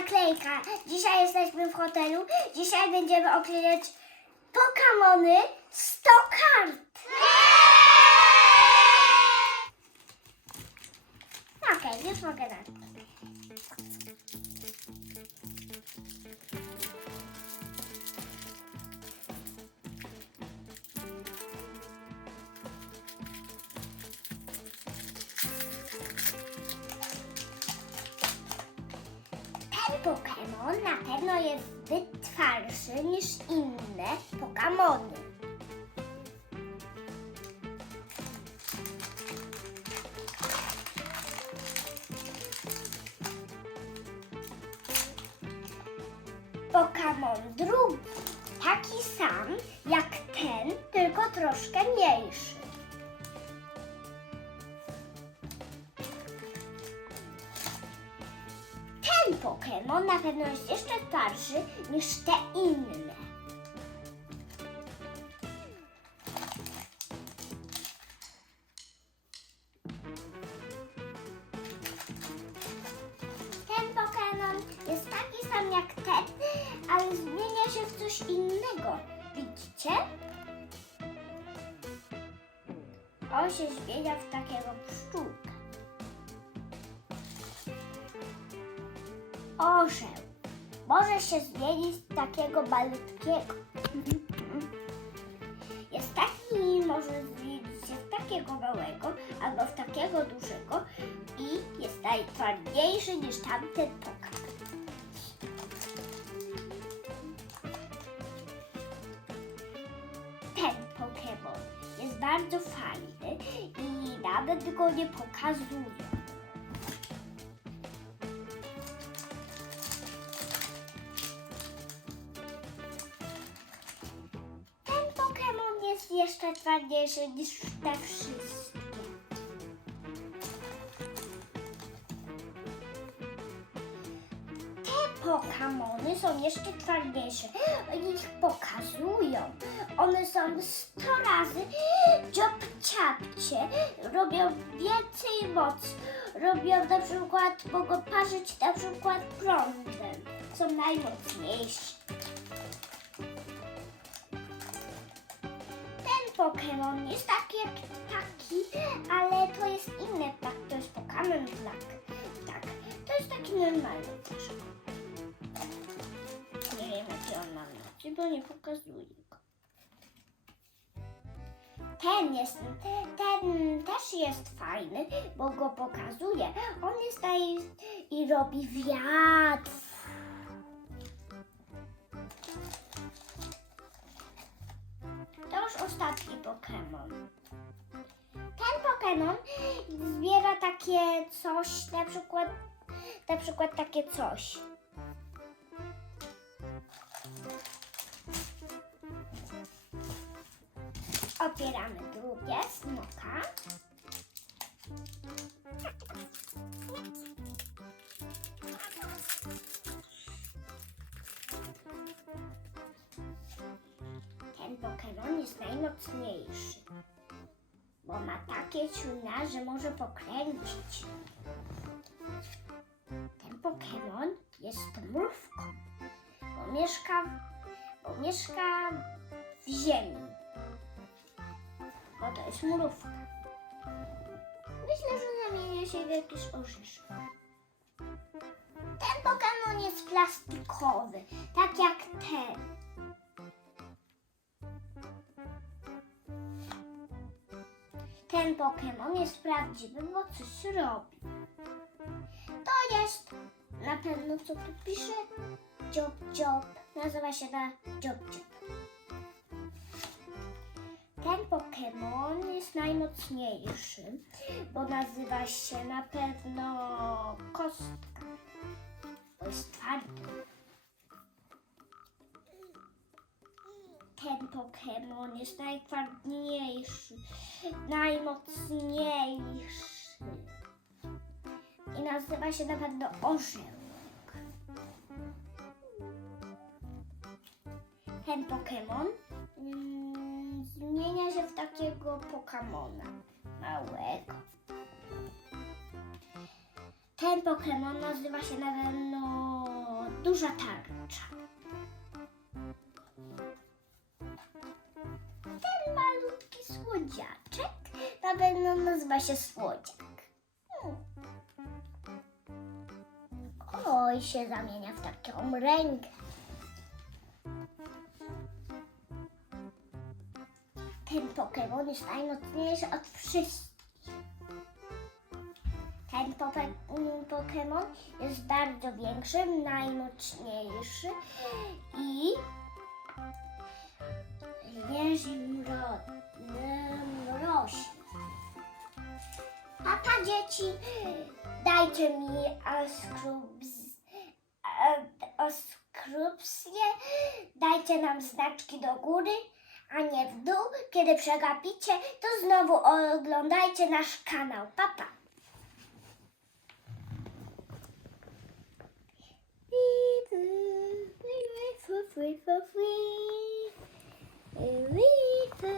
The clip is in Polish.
naklejka. Dzisiaj jesteśmy w hotelu. Dzisiaj będziemy oklejać Pokémony 100 kart. Pokémon na pewno jest wytwarszy niż inne Pokémony. Pokémon drugi, taki sam jak ten, tylko troszkę mniejszy. Pokémon na pewno jest jeszcze starszy niż te inne. Ten Pokémon jest taki sam jak ten, ale zmienia się w coś innego. Widzicie? On się zmienia w takiego pszczółka. Orzeł. Może się zmienić w takiego malutkiego. Jest taki, może zmienić się w takiego małego albo w takiego dużego i jest najtwardziejszy niż tamten pokaz. Ten Pokémon jest bardzo fajny i nawet go nie pokazują. Jeszcze twardniejszy niż te wszystkie. Te Pokémony są jeszcze twardniejsze. Oni ich pokazują. One są 100 razy dziobciapcie. Robią więcej mocy. Robią na przykład, mogą parzyć na przykład prądem. Są najmocniejsi. Pokémon jest taki jak taki, ale to jest inny tak, to jest Pokémon Black. Tak, to jest taki normalny też. Nie wiem jaki on ma nocy, bo nie pokazuje go. Ten jest, ten też jest fajny, bo go pokazuje. On jest tutaj i robi wiatr. Ostatni Pokémon. Ten Pokémon zbiera takie coś, na przykład, na przykład takie coś. Opieramy drugie smoka. Jest najmocniejszy, bo ma takie ciuna, że może pokręcić. Ten Pokémon jest mrówką, bo mieszka, bo mieszka w ziemi. Bo to jest mrówka. Myślę, że zamienia się w jakiś orzeszek. Ten Pokémon jest plastikowy, tak jak ten. Ten Pokémon jest prawdziwy, bo coś robi. To jest na pewno co tu pisze? Job Job. Nazywa się na Job Job. Ten Pokémon jest najmocniejszy, bo nazywa się na pewno Kostka. Bo jest twardy. Pokémon jest najtwardniejszy, najmocniejszy. I nazywa się na pewno Orzełek. Ten Pokémon mm, zmienia się w takiego Pokémona małego. Ten Pokémon nazywa się na pewno duża tarcza. Słodziaczek na pewno nazywa się słodziak. Hmm. Oj, się zamienia w taką rękę. Ten Pokémon jest najmocniejszy od wszystkich. Ten mm, Pokémon jest bardzo większy, najmocniejszy i nieżmrodnym rośnie. Papa dzieci, dajcie mi askrubs, a- askrupcję, dajcie nam znaczki do góry, a nie w dół. Kiedy przegapicie, to znowu oglądajcie nasz kanał. Papa. Pa. Evet.